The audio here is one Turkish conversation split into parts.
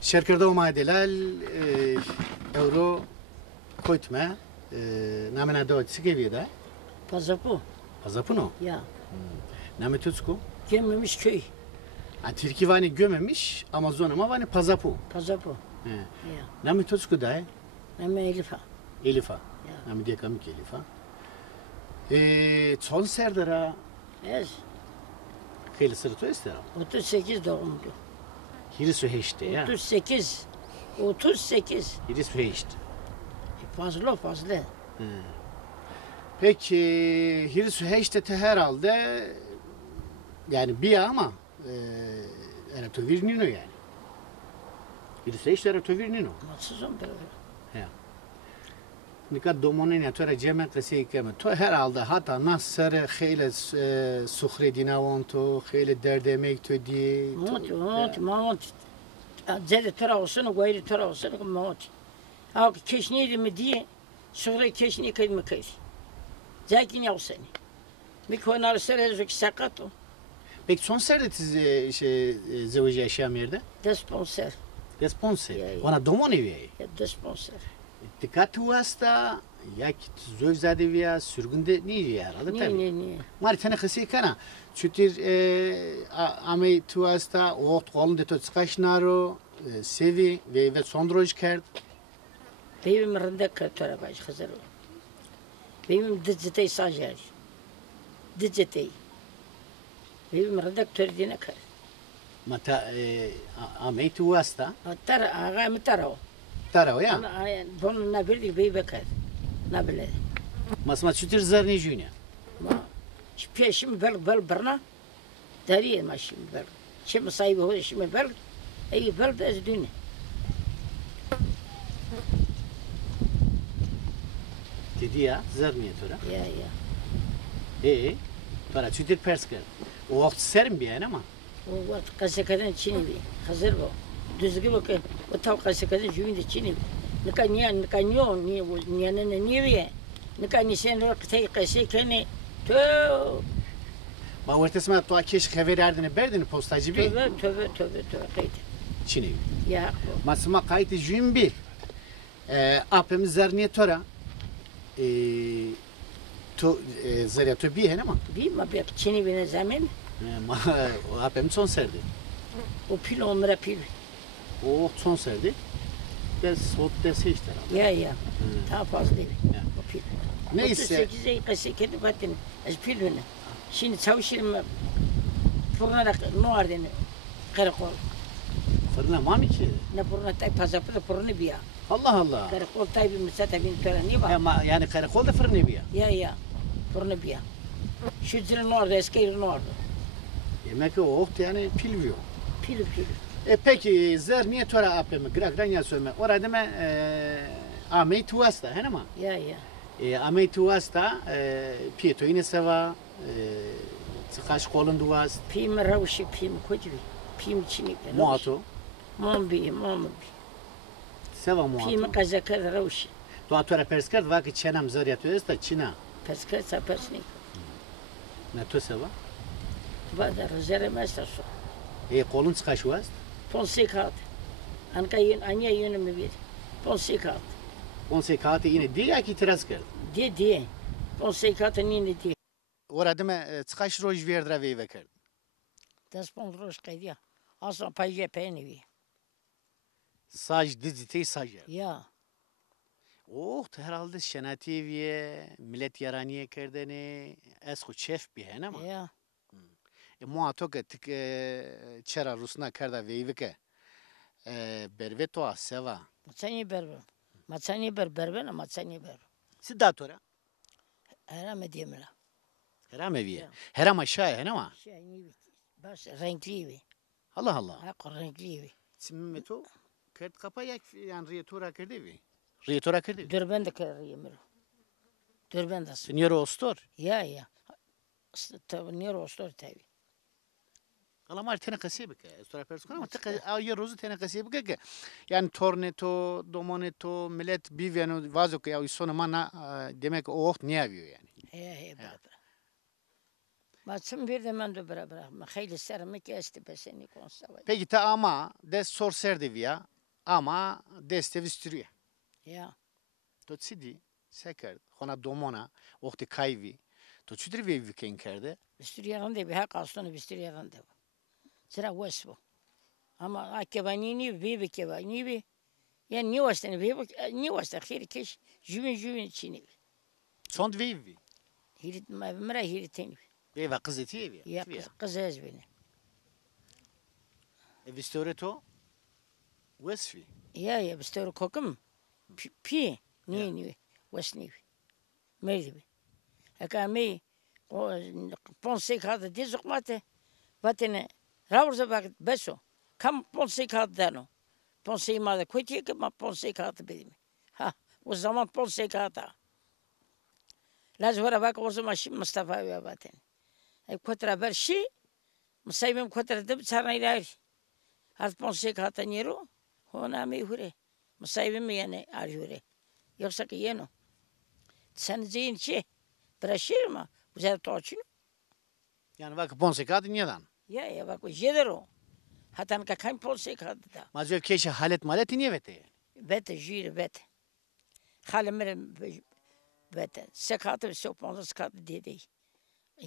شركة وما دلال اورو كويتما نامنا دوت سكيبي ده Pazapo. Azapuno. Ya. Name Tutsko. Gelmemiş köy. Tilki vani gömemiş Amazon ama vani Pazapu. Pazapo. He. Ya. Name Tutsko da Hemen Elif'a. Elifa. Ya. Name diye kamik Elifa. Son serdara Ez. kheli sırtı ister. 38 doğumlu. Hirisu heşte ya. 38. 38. Hirisu heşte. Fazla. Peki Hirisu heşte herhalde yani bir ama era to virnino yani. Hirisu heşte era to virnino. Matsızım böyle. He. Nikat domonin ya tora ceme kasiye keme. To herhalde hatta nasır khele sukhre dinavon to khele derdemek to diye. Mont. Zede tora olsun, gayri tora olsun, mont. Ama keşniydi mi diye, sonra keşniye kaydı kaydı. Zaten ya seni. Mikonar serezük sakat o. Peki son serde zevci yaşayan yerde? Desponser. Response. Ya. Ona domon evi. Ya desponser. Dikkat hasta ya ki zövzade veya sürgünde niye herhalde tabii. Niye? Mari tane kısı kana. Çünkü ame tu hasta oğut kolun deto çıkaşnaro sevi ve sondroj kert. Benim rende katora baş hazır. Benim dijitay sajari. Dijitay. Benim redaktör dine kar. Mata ame tu hasta. Aga mitara o. Tara ya. Bunu ne bildik bey bekar. Ne bile. Masma çünkü zarni jünya. Peşim bel barna. Dariye maşim bel. Şimdi sahibi o şimdi bel. Ey bel de ez dünya. Dedi ya zarni tora. Ya. Para çünkü persker. O vakit serim bir yani ama. O vakit kasakadan Çin'i bir. Hazır bu. Düzgün bakın. O tav kasakadan jüvinde Çin'i bir. Niye نکانی سن رو قطعی قصی کنی تو ما ورتسمه تو اکیش خبر اردن بردن پستاجی بی تو قید چینی یا ما سما قایت جیم بی آپم زرنیه تورا تو زریا تو بی هنما بی ما بی چینی بینه زمین ما آپم son serdi o pil onlara pil o son serdi bez soğuk dese işte ya daha fazla değil o pil neyse 38'e kası kedi batın az pil öne şimdi çalışırım fırına ne var dene karakol fırına mı ki ne fırına tay pazapı da fırını bir Allah Allah karakol tay bir misata bin tören ne var yani karakol da fırını bir ya fırını bir şu zilin orada eski yerin orada demek ki o yani pil diyor pil peki zer niye tora apemi grak ranya söme orada mı amey tuasta henema ya amey tuasta pieto yine seva tıkaş kolun duas pim ravşi pim koçbi pim çini muato mom bi seva muato pim kazaka ravşi to atora perskert vaki çenam zer yatıyor esta çina perskert sapasni ne to seva bada rezerve mastaso kolun tıkaş was Fonseca. Anya yönümü bir. Fonseca. Fonseca yine diye ki itiraz kırdı. Diye. Fonseca yine diye. Orada mı tıkaş roj verdra ve vekar. Despon roj kaydı. Asla payje peynevi. Saj diziti saj. Ya. Oh herhalde şenatiye millet yaraniye kırdığını esko şef bir hen ama. Ya. Muato que çera Rusna karda veyvike berveto seva. Matsani berber na matsani ber. Sidatora. Herame diyemela. Herame viye. Herama şaya henama. Şayni baş renkli. Allah Allah. Ha renkli. Simmeto kert kapa yak yani riyetora kırdı vi. Riyetora kırdı. Dürben de kırıyım. Dürben de. Senior ostor. Ya. Senior ostor tabii. Allah mar tene kasiye bike. Estora perskona ama tek ay rozu tene kasiye bike. Yani torneto, domoneto, millet biveno vazo ki ay sona mana demek o niye aviyor yani. Baba. Batsın bir de ben de bırakma. Hayli serimi kesti beseni konserve. Peki ta ama des sor serdevia ama deste visturiye. Ya. To cidi seker hona domona ohti kayvi. To çudri vevi ken kerde. Bistiriyeran de bir hak aslını bistiriyeran de. Sıra vesbo. Ama akebanini bir kebani bir. Yani niye vastani bir niye vasta khir keş jüvin çini. Son vevi. Hirit mera hiriteni. Veva kız eti evi. Ya kız ezbeni. Vistore to vesfi. Ya bistor kokum. Pi ni wasni. Merdi. Akami o ponse kad dizukmate. Vatene ravza bak beso. Kam ponse kad dano. Ponse imada koytiye ki ma ponse kad bedim. Ha o zaman ponse kada. Lazım var bak o zaman şimdi Mustafa ve baten. Kotra berşi Musaybim kotra da çarna iler. Art ponse kada nero. Ona mi hure. Musaybim yani arıyor. Yoksa ki yeno. Sen zeyn şey bıraşır mı? Güzel toçun. Yani bak ponse kadın yadan. Ya bak o jedero. Hatan ka kan ponse kada da. Mazöv keşe halet malet niye vete? Bete jüri bete. Halimlerim bete. Sekatı sopanlı sekatı dedi.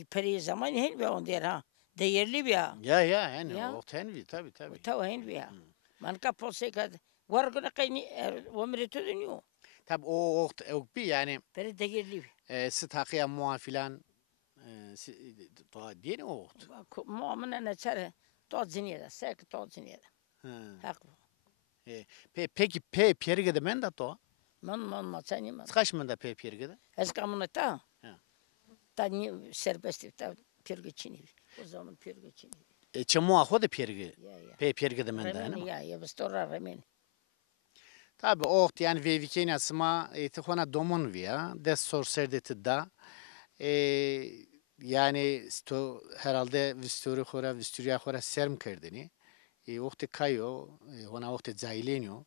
Peri zaman hen ve on der ha. Değerli bir ha. Ya yani Ya. o tenvi tabi. Tava hen bir ha. Man ka ponse kada. Var gına kayni ömrü tüdünüyor. Tabi o bir yani Peri değerli bir. sit hakiya muafilan diye o okt. Muamına ne çare. Tot ziniyede. Sek tot ziniyede. Hak bu. Peki pergede men da to? Man maçani man. Skaç men da pergede? Ez kamına ta. Ha. Ta ni serbest ta pirgçini. O zaman pirgçini. Çemu aho da perge. Ya. Pergede men da Remen ya bastora remen. Tabi okt yani vevikeni asma tihona domon via des sor serdeti da yani sto herhalde visturi khora visturiya khora serm kerdeni. Okti kayo ona okti zailenyo.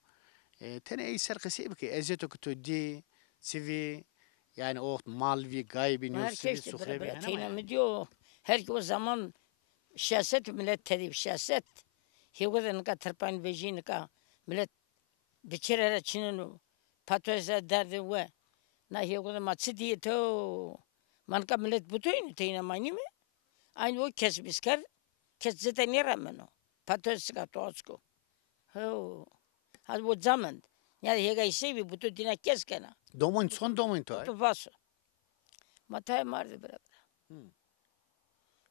Tene ey serkesi biki ezeto kutudi sivi yani okt malvi gaybin yo sivi Herkes de suhrebi beraber hena teyna yani. mı diyor. Her o zaman siyaset millet tedip siyaset. Hevgada nika tırpan beji nika millet biçerere çinin patoza derdi ve na hevgada maçı diye to manka millet butoyun teyna mani mi? Aynı o kes bisker kes zaten yaramın o. Patoza toçko. Ho. Hadi o zaman. Yani hega sevi buto dina kes kana. Domon son domon to. To vaso. Matay mardı beraber.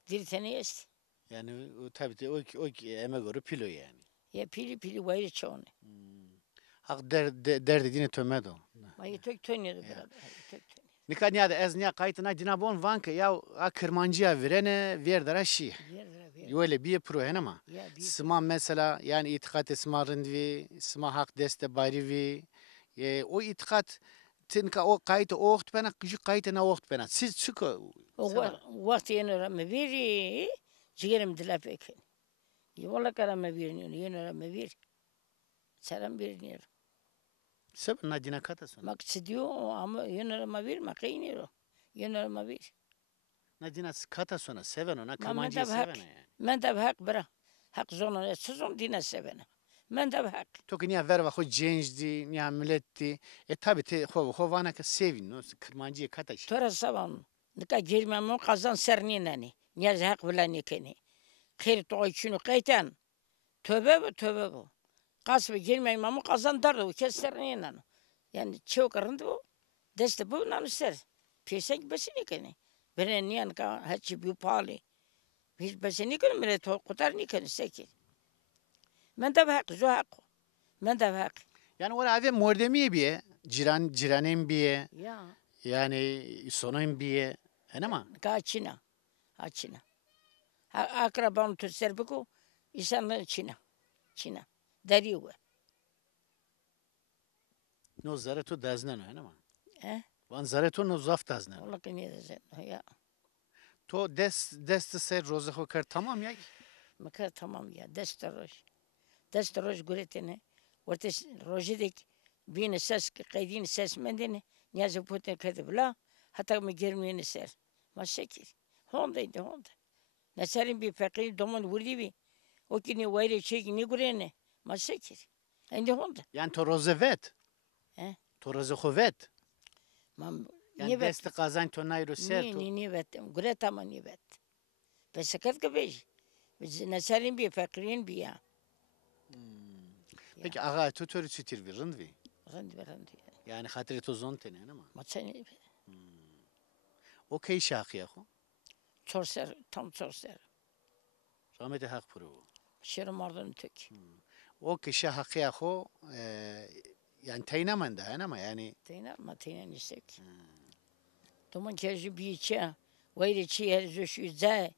Diri est. Yani tabi o eme göre pilo yani. Ya pili vayri çoğunu. Hak derdi dine tömedo. Ma yetek tönüyordu beraber. Nikad ya da ez niya kaytına dinabon vanka ya a kırmancıya verene verdara şi. Öyle bir pro hen ama. Sıma mesela yani itikat esma rindvi, sıma hak deste barivi. O itikat tinka o kaytı o okt bena, küçük kaytına o okt bena. Siz çıkı. O vakti yeni rame veri, ciğerim dilap ekin. Yola karama veriniyor, yeni rame ver. Selam veriniyor. Sebep nadina kata sonra. Maksediyor ama yeni rame ver, makayınıyor. Yeni rame ver. Nadina kata sonra seven ona kırmancıyı seven yani. Men de hak bırak. Hak zonuna, sezon dine sevene. Men de hak. Toki niya verva ho gençdi, niya milletti. Tabi te ho vana ka sevin no kırmancıyı kata işte. Tora savan. Nika girmem kazan sernini. Niyaz hak bilen ikeni. Kır toy şunu kaytan. Tövbe bu. Kasbı girmem ama kazan dardı. Kes sernini. Yani çok arındı bu. Deste bu nanıser. Piyesen besin ikeni. Beren niyan ka haçı bir pali. Hiç besin ikeni mire to kutar ikeni sekir. Men de hak zo hak. Men de hak. Yani oraya ave mordemiye biye, ciranem biye, Ya. yani sonayım biye. Hani ama? Açina. Akrabanı tutser bu insanlar Çina. Deriyor. No zareto daznen hani ama? Van zareto no zaf daznen. Ola ki ne dezen. Ya. To deste ser rozaho kar tamam ya. Makar tamam ya. Destaroj guretene. Orta rojidik bine ses kaydini ses mendene. Niyazi putne kadibla. Hatta mı girmeyeni ser. Ma şekil. Hondaydı honda. Neserin bir fakiri domun vurdu bir. O ki ne vayre çeki ne gurene. Masekir. Endi honda. Yani to rozevet. He? To rozehovet. Mam Yani niye desti kazan to nayro ser to. niye vettim. Guret ama niye vet. Besekat kabej. Biz neserin bir fakirin bir ya. Peki ağa tutörü çitir bir rındvi. Randi. Yani hatırı to zon tenen ama. Maçani O key şahı yahu. çorser tam çorser. Rahmeti hak puru. Şerim ardın tök. O kişi hakkı yahu yani teynemen de ama yani. Teyna ma teyna nisek. Toman kerji bir içe. Vayre çi her zöşü zay.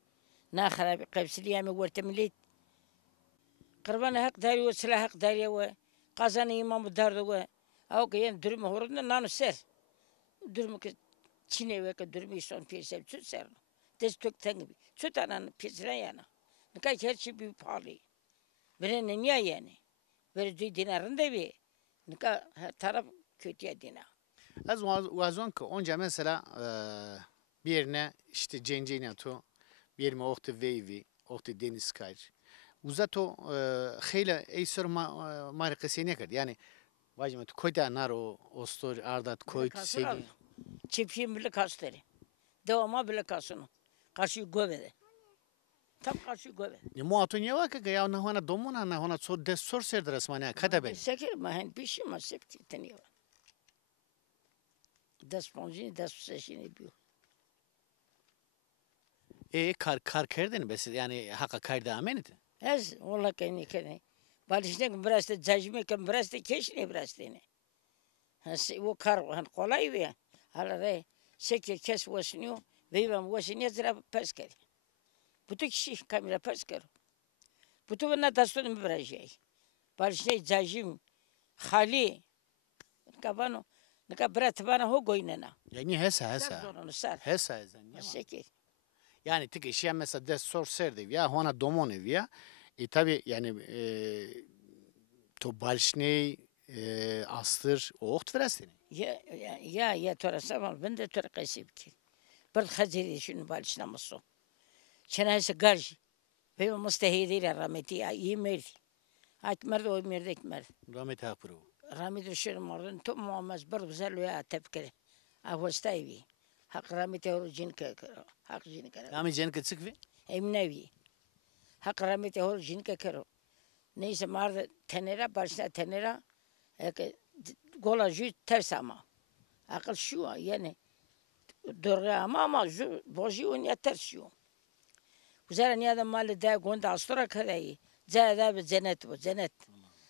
Na kharabi qebsili yami vertemlit. Qurban hak dari ve silah hak dari ve kazan imam dardı ve او که یه درم هورند نانو سر درم که چینه و که درمی سون پیسه چه سر دست تک تنگ بی چه تنان پیسه یانا نکای هرچی بی پالی بره نیا یعنی بره دوی dinarında بی نکا her taraf kötüye dinar. Az vazon ki onca mesela bir yerine işte cenceyne to bir yerine oktu veyvi oktu deniz kayr. Uzato xeyla eysor marikası ne kadar yani vacımet koyda naro ostor ardat koyt seli. Çiftçiyim bile kasteri. Devama bile kasını. Karşı gövede. Tam karşı gövede. Ne muatun ya vaka ya ona hona domuna na hona sor des sor ser resmane kada ben. Sekir mahen bir şey masip ki teniyor. Des ponjini des seçini biyo. Kar kerdin bes yani haka kayda amendi. Ez ola keni keni. Balişne braste cajme kem braste keşne braste ne. Hasi o kar han kolay ve hala re seke kes vasınıyor ve ben vasınıyor zira pesker. Bütün kişi kamera pesker. Bütün bana dastonu brajey. Balişne cajim khali kabano nka brat bana ho goynena. Yani hesa. Zorunu sar. Hesa yani. Sekir. Yani tek işe mesela des sor ser de ya hona domon ev ya. Tabi yani to balşney astır o okt verestini. Ya torasa var. Ben de tor kasip ki. Bir khaziri şunu balışna mıso. Çenayse garj. Ve mustahidire rahmeti ya iyi merdi. Akmer de o merdi ekmer. Rahmeti hapuru. Rahmeti şunu mardın to muamaz bir güzel ya tepkere. Ahvastayvi. Hak rahmeti orucin kero. Hak jin kero. Kami cenk çık ve? Emnevi. Hak rahmeti orucin kero. Neyse mardı tenera başına tenera. Gola jü ters ama. Akıl şu yani. Doğru ama boji on ya ters şu. Güzel niye de mal da gonda astora kadayı. Zada be cennet bu cennet.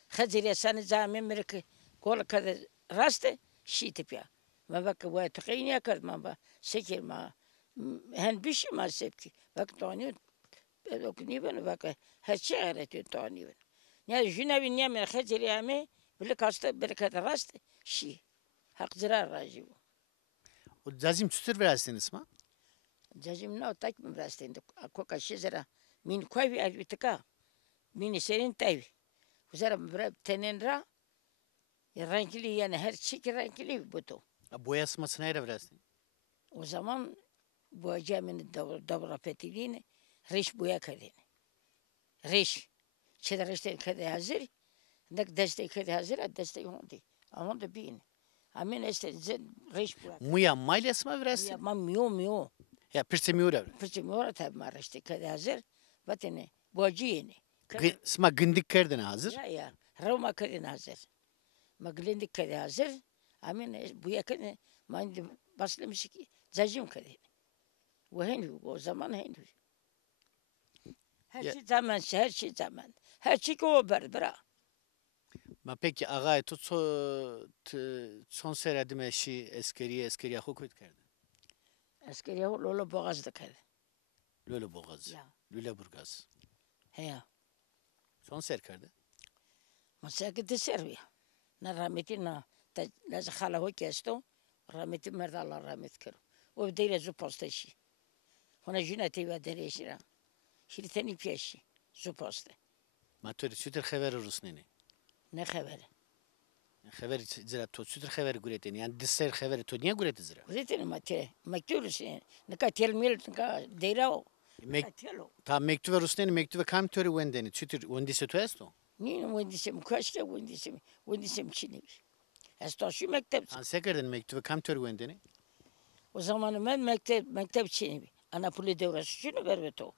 Khazire sana zame merke gol kad raste şitip ya. Ma bak bu tqini kard ma ba şekil ma hen bir şey ma sepki. Bak tani okni ben bak her şey öğretiyor tani ben. Ya jünevi niye men khazire ame bile kasta bereket raste şi. Hak zira raji bu. O cazim tutur verestiniz isma? Cazim ne tak mı rastende. Koka şizera min koyvi albitka. Min serin tayvi. Zara tenenra renkli yani her şey renkli bu to. Boyasmasına ere verestin. O zaman boyacağımın davra fetiliğini reş boya kadın. Reş. Çedar işte kadın hazır. Nek destek kadın hazır. Destek oldu. Ama da bin. Amin işte reş boya. Muya malyasma verestin. Ya miyo. Ya pirse miyo Pirse miyo tabi mar işte kadın hazır. Batene boyacı yeni. Sma gındik kerdin hazır. Ya. Roma kadın hazır. Maglindik kadın hazır. Amin bu yakın mandi başlamış ki zacim kadın. Ve henüz o zaman henüz. Her şey zaman. Her şey o berbera. Ma peki ağa tut son seredime şi eskeriye hukut kerdin. Askeriye lolo boğazda kadın. Lüle boğaz. Ya. Lüleburgaz. He. Son ser kerdin. Masakit servi. Na rahmeti na lazım hala ho kesto. Rahmeti merda Allah rahmet kero. O değil zu postaşı. Ona jüneti ve dereşira. Şiriteni piyaşı. Zu posta. Ma turi sütür xever rusnini. Ne haberi? خبر زرا تو sütür خبر گوریتین yani dişler خبر تو niye گوریت زرا Zaten mektubus neka telmil neka deira mek telo. ta mektuba rusneni mektuba kam töre wendeni sütür wendisi to esto Nino wendisem kaşke wendisem çini. Estasyon mektep. an sekerdin mektuba kam töre wendeni O zaman ben mektep çini. Ana puli devrası şunu vermeto.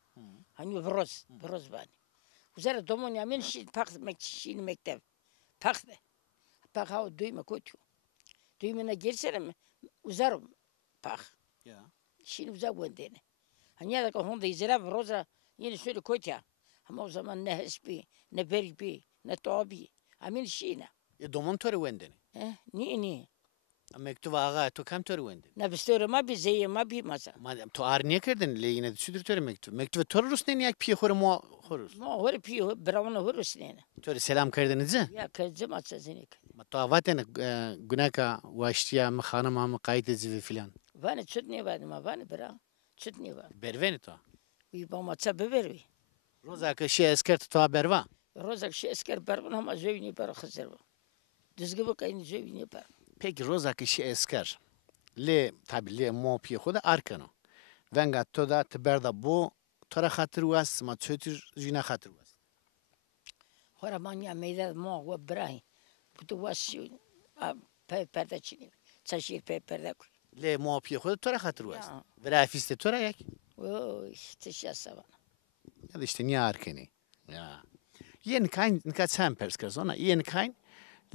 Hani broz bani. Uzara domon yamin şi pak şini mektep. Pak de. Pak ha duyma kötü. Duymana girsene uzarım pak. ya Şimdi uzak wendeni. Hani ya da honda izra broza yine şöyle kötü. Ama o zaman ne hesbi, ne berbi, ne tabi. Amin şina. domon töre wendeni Ni. mektuba ağa to kam töre wendeni Ne bistore ma bir zeye ma bir masa. madem to ar niye kerdin le yine sütür töre mektuba töre rusneni yak pi xor mo xorus Ma hor piyo bravana hor usnene. töre selam kerdiniz Ya kızım atsa zenik. متوافتن گناکا واشتیا مخانم هم قاید زیوی فلان Vani çutni var ma vani bra. Çutni var. برونی تو Uy ba matsa bebervi. روزا که شی اسکرت تو بروا Rozak şey esker berban ama zevni ber khazir. Düzgü bak aynı zevni ber. peki روزا که شی اسکر لی tabi لی مو پی خود ارکنو ونگا تو دا تبردا بو ترا خاطر واس ما تشتر جینا خاطر واس Hora manya meyda ma ve brahi. Bu da vasi perde çini. Çaşir perde. لی مو پی خود ترا خاطر واس Ya. برای فیست ترا یک Oy teşekkür ederim. ya da işte niye arkeni ya yen kain nka sen perskers ona yen kain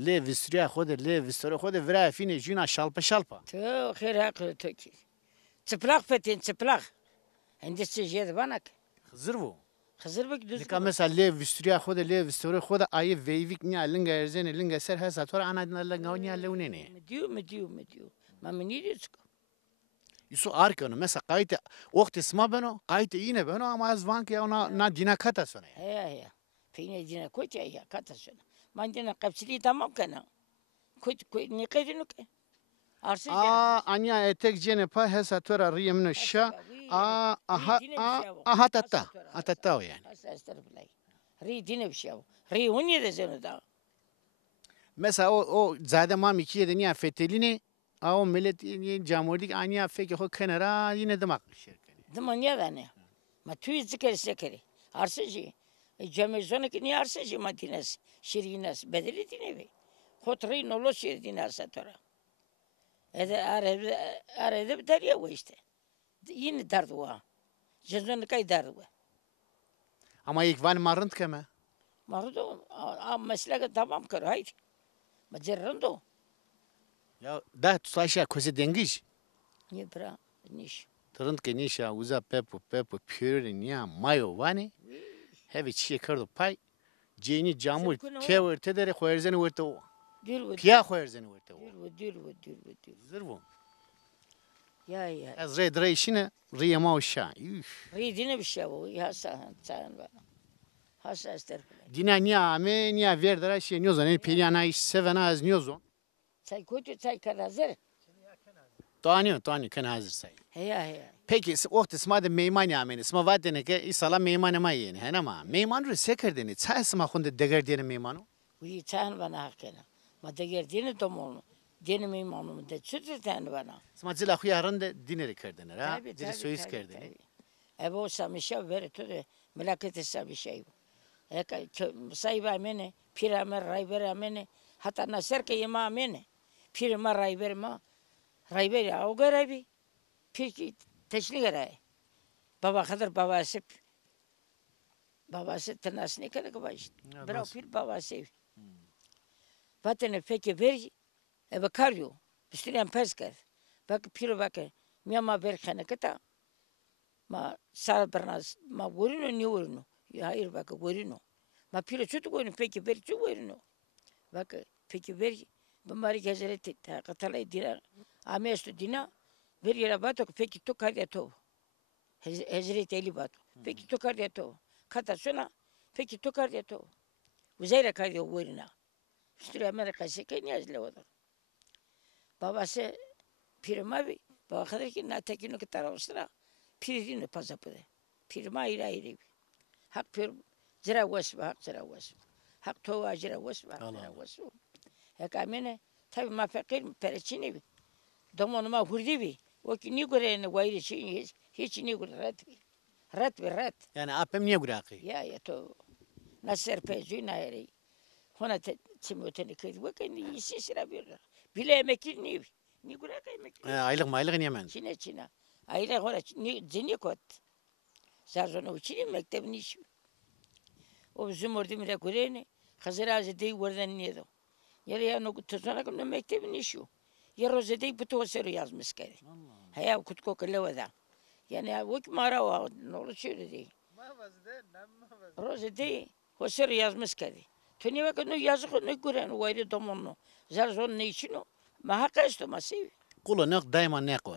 لی وستریا خود لی وستریا خود برای فین جینا شالپا Tu khir haklı töki. Çıplak fetin çıplak. Endisi jed banak. زرو Hazır bak düz. Dika mesela le visturiya xoda le visturi xoda ayı veyvik niya linga erzene linga ser hesa tora ana linga niya lewnene. Me diyor. Ma meni diyor. Isu arkano mesela kayıt okt isma beno kayıt yine beno ama az vank ya ona na dina kata sona ya. He. Fine dina koç ya katasın. Man dina kapsili tamam kana. Koç ne kadar ki? Arsı Aa anya etek jene pa hesa tora riyemno şa. Aa aha tatta o yani. Estağfurullah. Ri dine bir şey. Ri 17 sene daha. Mesela o zade mam ikiye de niya feteline o millet camurdik anya feki ho kenara yine demak şirkeni. Zaman ya da ne? Ma tüy zikir sekeri. Arsıcı. Cemizonu ki niye arsıcı madines? Şirines. Bedeli dine bir. Hotri nolo şir dine satora. Arada bir derya o işte. Yine derdi o. Cezonu kay derdi o. Ama ilk van marınt keme. Marudo meslek tamam kır hayır. Ma cerrando. Ya da tutaşa koze dengiş. Niye bra? Niş. Tırınt ke nişa uza pepo püre niya mayo vani. Hevi çiğ kardo pay. Ceni camur kever tedere koyerzeni vurte o. Dil Piya koyerzeni vurte o. dil. Zırvo. Ya. Az re dre işine riyama o şa. Ridine bir şey bu. Ya sen bana. Hasa estağfurullah. Dina niya ame niya verdara şey nyozo. Ne piriyana iş sevena az nyozo. Çay kötü çay kadar. Tanıyor kan hazır say. He. Peki vakti sma de meyman ya ameni. Sma vadene ke isala meyman ama yeni. Hena ma. Meyman ru sekerdeni. Çay sma khunde deger diyene meymanu. Uy çan bana hakkına. Ma da gerdini domonu. Deni imanımı da çıtırtan bana. Sma zila khuyarın de dineri kerdene ha. Tabii, Diri soyuz kerdene. Ev o samışa veri tude. Melaket hesabı bir şey bu. Sahibi amene. Piramer rayber amene. Hatta nasır ki yema amene. Piramer rayber ma. Rayber ya o garabi. Peki teşni garay. Baba kadar babası tırnasını kadar kabaş. Bravo pir babası. Vatene peki ver. Eve karyo. Üstüne peskar. Bak piro bak. Miyama ver khana kata. Ma sar bernaz ma vurino ni vurino. Hayır bak vurino. Ma piro çutu koyun peki ver çu vurino. Bak peki ver. Bamari gezereti ta katalay dira. Amestu dina. Ver yere batok peki to karya to. Hezret eli bato. Peki to karya to. Kata şuna. Peki to karya to. Uzayra karya vurina. Üstüne Amerika şeker niyazle olur. Babası Pirim abi. Baba kadar ki natekino ki tarafısına pirini pasapıdı. Pirim ayrı. Hak pir zira vasfı hak zira vasfı. Hak tova zira vasfı hak zira vasfı. Hekamene tabi ma fakir pereçini bi. Domonuma hurdi bi. O ki ni göre ne gayrı şey hiç ni göre rat bi. Rat bi rat. Yani apem niye guraki? Ya to nasır pezü na eri. Hona timoteni kedi. Bakın iyisi sıra bir. Bile emekli ni bi. Ni göre emekli. Aylık maylık niye Çine. Aile hora ni zini kot. Sarzonu uçini mektebini işi. O bizim orada mire göre ne? Hazır değil oradan niye do. Yarı ya no tuzana kadar mektebin işi. Yarı zedey bu tosero yazmış kedi. Haya kutko kalevada. Yani o ki mara o ne olur şöyle değil. Rozedey tosero yazmış kedi. Tuni vakit no yazık no gören o ayrı domonno. Zarzon ne için o? Mahaka isto masiv. Kulu nek daima nek o.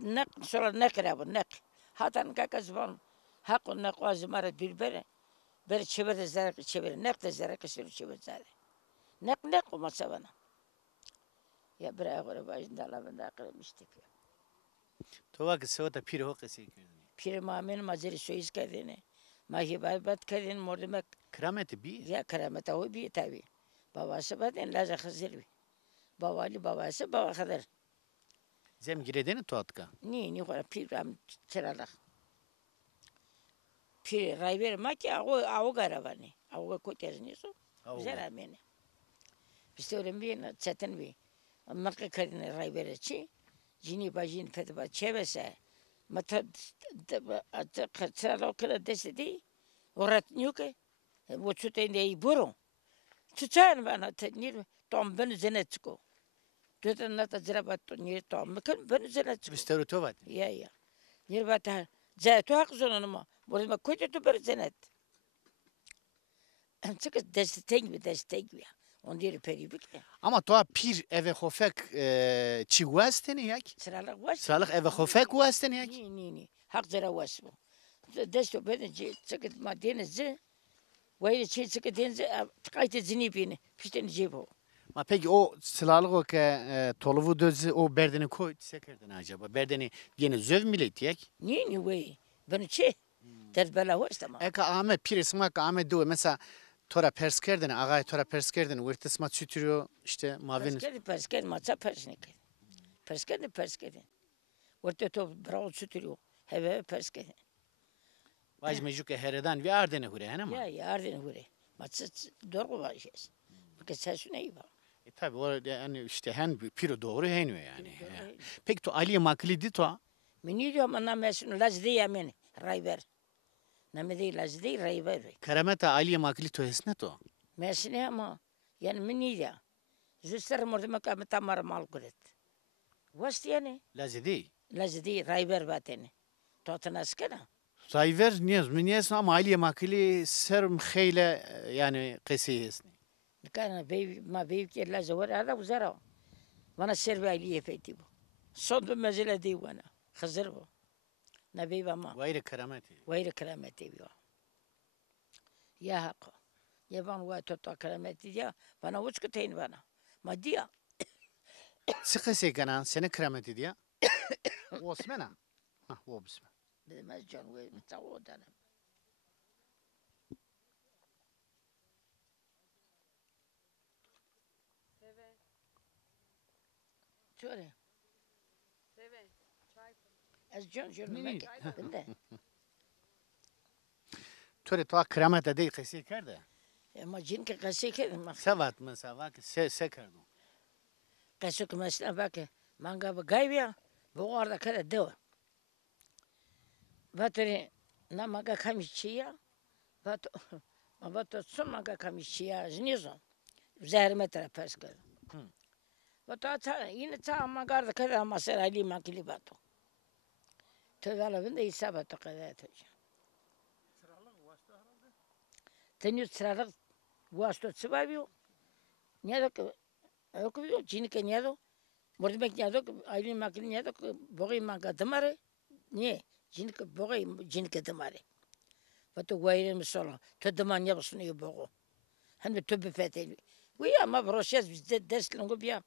Nek sonra nek rabu nek. Hatan kakazban. Hakun nek o azmarat birbere. Ber çevir zarak çevir. Nek de zarak çevir zarak. Nek o masabana. Ya bre agora başında lavanda kırmıştık. Tova ki sevata pir ho kesi kerdin. Pir mamen mazeri soyiz kerdine. Mahibat kerdin mordemek. Krameti bir. Ya keramet o bir tabi. Babası baden laza hazır bir. Babası baba kadar. Zem giredeni tuatka. Ni kora pir am çıralak. Pir rayver maki o garavani. O kotezni so. Zera mene. İşte öyle bir çetin bir. Makka kadını rayverçi. Jini bajin fetba çevese. Mata kaçara okula desedi. Orat nyuke. Bu çutende burun. Tutan bana tenir tom ben zenetsko. Tutan nata zerabat ni tom bakın ben zenetsko. Üsteru tovat. Ya. Nirbata zeytu hak zonunuma. Burada koydu tu ber zenet. Çünkü destek ya. On diğeri peribik ya. Ama toa pir eve hofek çi westeni yak. Sıralık var. Sıralık eve hofek westeni yak. Ni. Hak zera var bu. Desto bedence çıkıt madenizci. Vayri çıkıt denze kayıt zini bini. Pişten cebo. Ma peki o sıralık o ke toluvu dözü o berdeni koy sekerdin acaba. Berdeni yine zöv millet yak. Ni vay. Ben çe. Ders bela hoş tamam. Eka Ahmet pir ismak Ahmet diyor mesela tora perskerdin ağay tora perskerdin urtisma çütürüyor işte mavin. Persked maça persnik. Persked. Orta to bravo sütürüyor. Heve persked. Vaj mejuke hereden ve ardene hure hene ma. Ya ardene hure. Maça doğru var şey. Bakın sen şuna iyi bak. Tabii o yani işte hen piro doğru heniyor yani. Peki to Ali maklidi to. Meni diyor ama mesun lazdi yamen rayver. Namedi lazdi rayver. Karameta Ali makli to esne to. Mesine ama yani meni diyor. Züster morduma kameta mar mal kuret. Vast yani. Lazdi rayver batene. Totanas kana. Rayver niyaz ama Ali makli serm kheyle yani qesi esne. Kana bey ki lazı var hada uzara. Bana serve aliye feyti bu. Son mezele değil bana. Hazır bu. Nabi bama. Vayre kerameti bu. Ya hak. Ya ben bu toto kerameti ya. Bana uç kıtayın bana. Madiya. Sıkısı kana sene kerameti diye. Osmana. Ha o bismillah. Demez can ve mutawadan. Şöyle. Az can şöyle. Bende. Töre to keramete değil qesi kerde. Ama cin ki kası kedim. Sevat mesela ki se kerdo. Kası ki mesela bak manga bu gaybiya. Bu arada kada dev. Vateri na manga kamışçıya. Vato son manga kamışçıya. Znizo. Zehirmetre perskal. Vato yine ta manga da kada masal ali makili vato. Tövbe bende isabato kada eteceğim. Tenho sıralık vasıta sıvabıyor. Niye de okuyor? Cinike niye de? Mordemek niye de? Aylin makine niye de? Boğay manga damare. Niye? Cinike damare. Vato guayre mesela. Tadaman yapsın iyi boğu. Hem de tübü fetheli. Bu ya ama broşez bizde derslengo bir ya.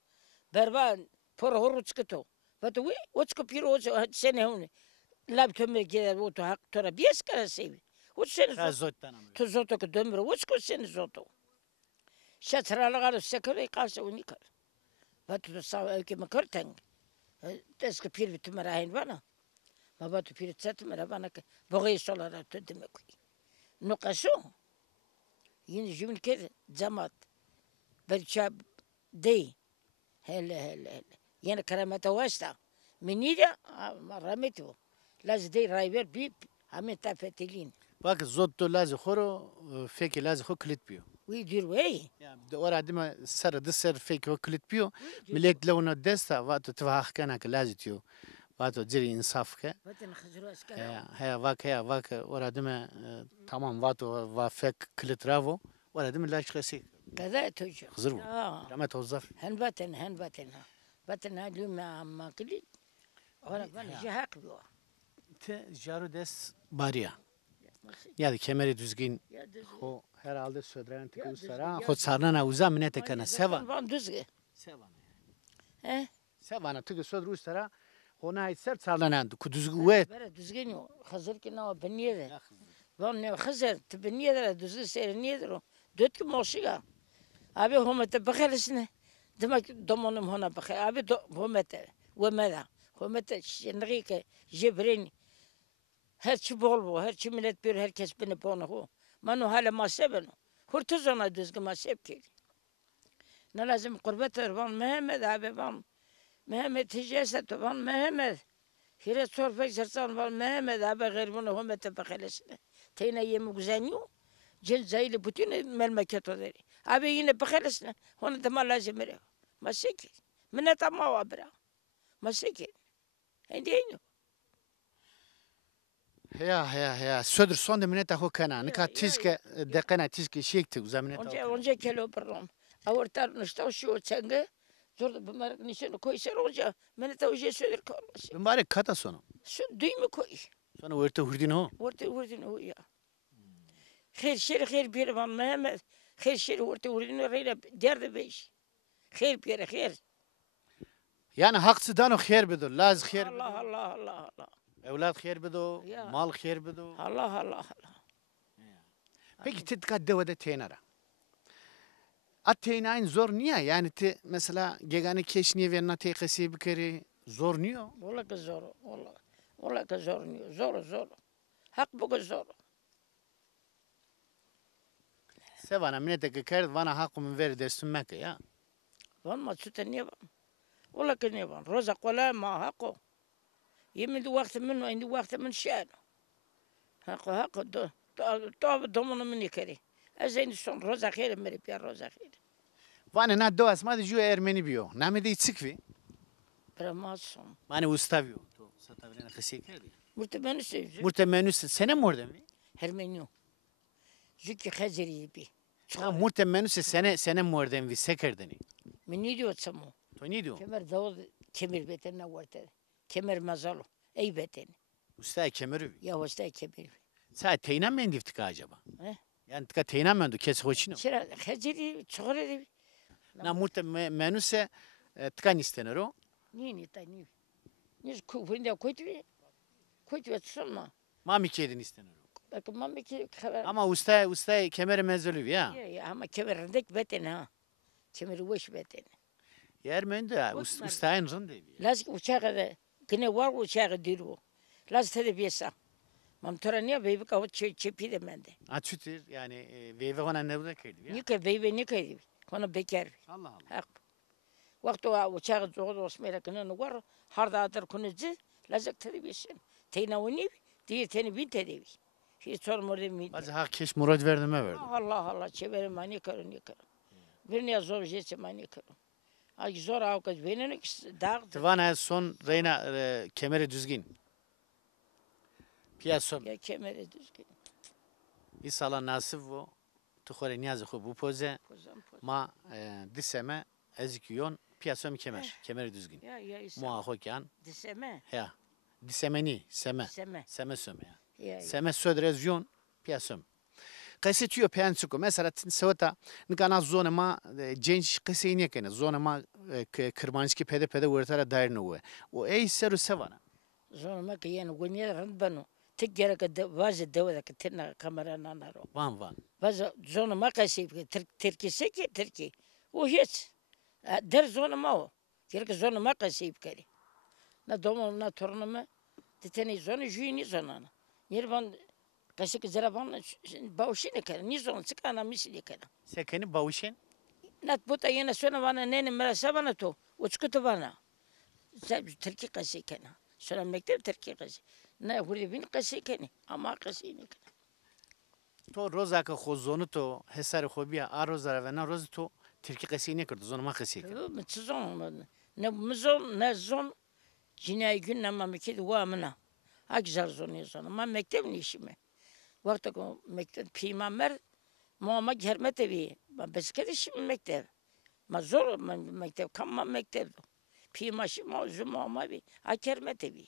Berba por horu çıkıtı. Vato bu o çıkıp bir o sene onu. Lab tömür gider o to hak tora bir eskara sevi. O sene Zottan ama. To zoto ko dömür o çıkıyor sene zoto. شتراlı karı sekere karşı onu kar. Batu sağ evki makarten. Eski pir bitti merahin bana. Baba tu pir tsat mera bana ki boğayı solara tu demek. Nukasu. Yine cümle kez zamat. Belçab dey. Hele. Yine karamata vasta. Menide rahmetu. Laz dey rayver bip. Hamin tafetilin. Bak zotto lazı xoro feki lazı xo kilit biyo. Uydur wey. Yani orada dime sarı dışarı feki xo kilit biyo. Millet levna desta vato tvah kana ki lazı tiyo. Vato ciri insaf ke. Vatan khazru askara. Vak orada dime tamam vato va fek kilit ravo. Orada dime laç xesi. Kaza tujur. Hızır bu. Rahmet ozzaf. Hen vatan ha. Vatan ha lüme amma kilit. Ora bana jahak biyo. Te jaru des bariya. Yani kemeri düzgün o herhalde södren tıkı ustara. O sarnana uza minete kana sevan. Van düzge. Sevan. He? Sevana tıkı södru ustara. Ona ait ser sarnana ku düzgü vet. Bara düzgün yo. Hazır ki na beniyede. Van ne hazır te beniyede düzgün seyre niyede. Dört ki moşiga. Abi homete bakhalesine. Demek domonum hona bakhal. Abi homete. Vemeda. Homete şenri ke jebrin. Her çi bol bu, her çi millet bir herkes beni ponu. Manu hala masebenu. Hurtuz ona düzgün maseb ki. Ne lazım kurbetler van Mehmet abi van. Mehmet hiceset van Mehmet. Hire sorfek sersan van Mehmet abi gırbunu hümete bakhalesine. Teyne yemi güzeniyor. Cel zayli bütün memleket oderi. Abi yine bakhalesine. Onu da lazım mere. Maseki. Minnet amma vabra. Maseki. Endiyenu. Heya. Södr son de minete ho kana. Nika tizke dekana tizke şekti uza minete. Onca kelo pardon. Avortar nışta şu çenge. Zorda bunlar nişanı koyser onca. Minete oje söder kalmış. Mübarek kata sonu. Şu düğümü koy. Sonra orta hurdin o. Vurdun o ya. Her bir van Mehmet. Her orta vurdun orayla derdi beş. Her bir her. Yani haksıdan o khair bedo. Laz khair bedo. Allah. Evlat khair bedo. Mal khair bedo. Allah. Peki tıtka devede teynara. At teynayn zor niye? Yani te mesela gegane keşniye ve nate kesi bikeri zor niye? Ola ki zor. Ola ki zor. Zor. Hak bu zor. Sevana minete ke kerd vana hakkımı ver dersin meke ya. Van ma sütten niye van? Ola ki niye van? Roza kola ma hako. Yemin de vakti min indi vakti min şer. Hako do. Domunu min ikeri. Ezeyni son roza khir meri piya roza khir. Vana na do asma de ju Ermeni biyo. Name de itsikvi. Pramason. Mane ustavio. To satavrena kesi kerdi. Murtemeni sevdi. Murtemenu sene morde mi? Hermenyu. Züki khaziri bi. Ha murtemenu sene morde mi sekerdeni. Min ne diyor samu? To ne diyor? Kemer davul kemir beten ne vardı. Kemer mazalo. Ey beten. Usta kemeri. Ya usta kemir. Sa teyna men diftika acaba? He? Yani tka teyna men do kes hoçino. Şira khaziri çogre. Na murtemenu se tkan istenero. Ni tani. Ni kuvunda koytvi. Koytvi tsama. Mami kedin istenero. Bak mamma ki haber. Ama usta kemeri mezölü ya. Ya ama kemerindek beten ha. Kemeri veş beten. Ermeni de ustayın rındı. Laz uçağı da gene var uçağı diru. Laz terbiyesa. Mam toraniya beybi kavu çepi de mende. Açıtır yani veve ona ne bu kedi ya. Nika beybi nika di. Kona bekar. Allah Allah. Hak. Vakti o uçağı doğru osmera kene var. Harda atar kunucu. Lazak terbiyesa. Teyna oni diye teni bin tedevi. Hiç sormadım mi? Bazı hak keş murad verdim verdi. Allah çeverim mani karın yıkarım. Bir ne zor jetse mani karım. Ay zor avkaz benim dağ. Tıvana son reyna kemeri düzgün. Piyasom. Ya kemeri düzgün. İsala nasip bu. Tukhore niyazı khu bu poze. Ma diseme ezkiyon piyasom kemer. Kemeri düzgün. Ya isa. Muahokyan. Diseme. Ya. Disemeni seme. Seme. Seme söme ya. Ya. Seme södrezyon piyasom. Qesetiyo piyansuko mesela sevata nikana zona ma genç qeseyni kene zona ma kırmançki pede vertara dair no o ey seru sevana. Zor ma ki yani günya rand banu. tek gerek vazı devre ki tırna kamera nanaro. Van. Vazı zonuma kasip Türkiye ki Türkiye. O hiç. Der zonuma o. Gerek zonuma kasip kari. Na domum na torunumu. Titeni zonu jüni zonana. Yerban kasık zeraban bağışını kari. Ni zonu çıkana misli kari. Sekeni bavuşen. Nat buta yine sonra bana nene merasa bana to. Uçkutu bana. Türkiye kasık kari. Sonra mektep Türkiye kasık. Ne hurdi bin kasık kari. Ama kasık ne kari. تو روزا که خود زونو تو حسار خوبیه آروزا و نه روز تو ترکی قصی نکرد زون ما قصی کرد. Mıtzon. Ne mızon ne zon. Cinayet gün ama mekedi vamına. Ha güzel zon yazan. Ama mektebin işi mi? Vakti ko mektep peygamber muamma germet evi. Ma besked işi mi mektep? Ma zor mektep kamma mektep. Peymaşı mavzu muamma bi. Ha germet evi.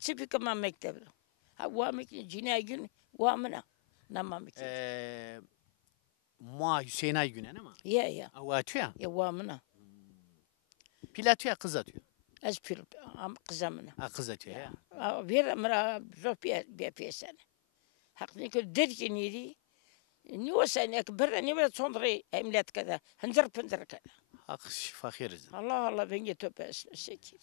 Tipik ama mektep. Ha vamik cinayet gün vamına. Namam mektep. Mua Hüseyin Aygün'e ne mi? Ya. Avu atıyor. Ya vamına. Pil atıyor kız atıyor. Az pil kızamına. Ha kız atıyor ya. Bir amra zor bir piyesen. Hakkını ki der ki neydi? Ne o sen ekber ne böyle sonra emlet kadar. Hındır pındır kadar. Hak fakiriz. Allah bence töpesine şekil.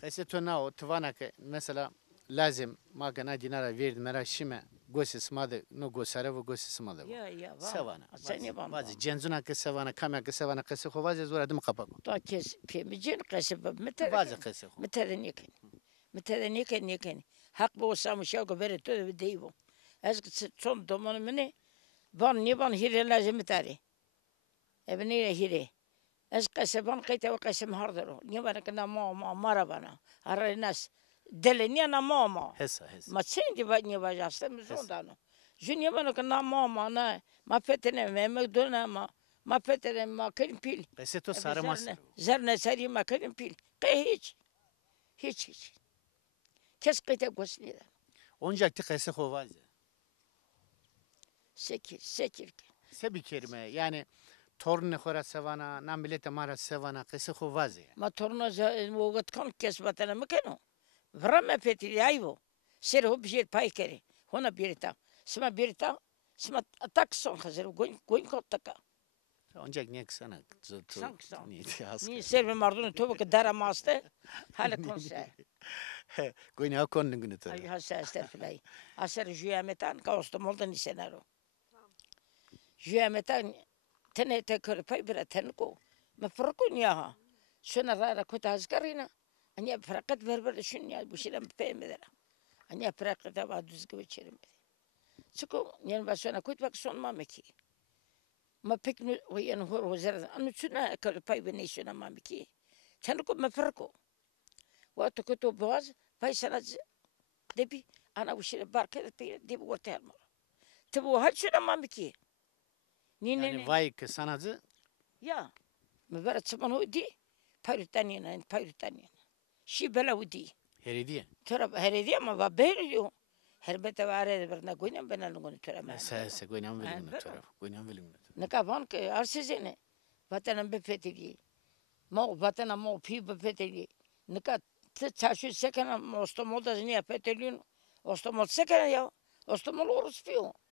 Kayse to na o tıvana ki mesela lazım magana dinara verdi mera şime gosi smadı no gosare ve gosi smadı. Ya. Sevana. Sen ne bana? Bazı cenzuna ki sevana kamya ki sevana kayse kovazı zor adım kapak. Da kes pemicin kasıp meter. Bazı kayse. Meter niken. Hak bu olsam şey ko veri töde deyivo. Az son domonu mene ban hire lazım metari. Ebni hire. Az kasıban kayta ve kasım hardaro. Ne var ki na mara bana. Ara nas delenia na mama. Hesa. Ma senti va ne va jasta mi zondano. Junia bana ki na mama na ma fetene me dona ma fetene ma kelim pil. Kayse to sarımas. Zerne seri ma kelim pil. Hiç. Kes kayta gosnida. Oncakti kayse kovazı. Sekir. Se bir kelime yani torunu khora sevana nam bilete mara sevana kayse kovazı. Ma torno vogat kon kes batana mekano. Vrame petili ayvo. Ser ho bir pay kere. Hona birita. Sma takson hazır goin kottaka. Oncak niye sana? Sanki. Niye Ni serve mardunu tobu ki dara maste. Hala konser. Goin ha konnun günü tabii. Ay hasa estağfurullah. Aser juyametan kaosta moldan isenaro. Juyametan tene tekrar pay bira tenko. Ma farkun ya. Şuna rara kota asgarina. Anya farakat berber şun ya bu şeyden peyemedera. Anya farakat ava düzgü içerim. Çıko yani başına koyt bak son mameki. Ma pek o yani hor zer anu şuna kar pay bene şuna mameki. Tenko ma farko. Waktu kutu boğaz pay sana debi ana bu şeyden barka debi ortaya alma. Tabi o hal şuna mameki. Yani vay ki sanatı Ya. Mübarek zaman o di. Payrutanina. Şi bela o di. heridiye. Tara heredi ama va beriyor. Herbete vare berna goynan bena lungun tara ma. Se goinam velim ne taraf. Goinam velim ne. Ne kavan ki arsizene. Vatanın befetili. Ma vatana ma pi befetili. Ne ka çarşı sekana ostomol da ne yapeteliyon. Ostomol sekana ya. Ostomol orus piyo.